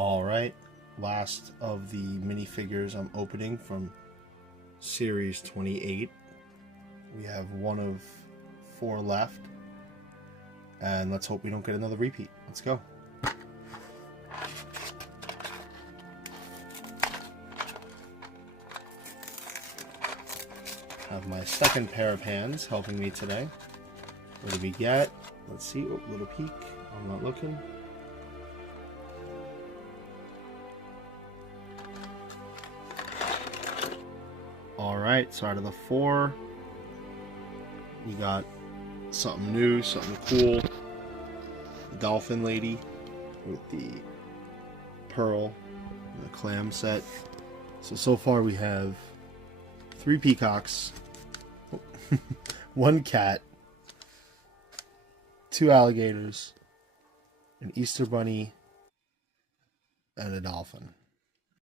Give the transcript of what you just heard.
Alright, last of the minifigures I'm opening from Series 28. We have one of 4 left. And let's hope we don't get another repeat. Let's go. Have my second pair of hands helping me today. What did we get? Let's see. Oh, little peek. I'm not looking. Alright, so out of the 4, we got something new, something cool. The dolphin lady with the pearl and the clam set. So far we have 3 peacocks, 1 cat, 2 alligators, an Easter bunny, and a dolphin.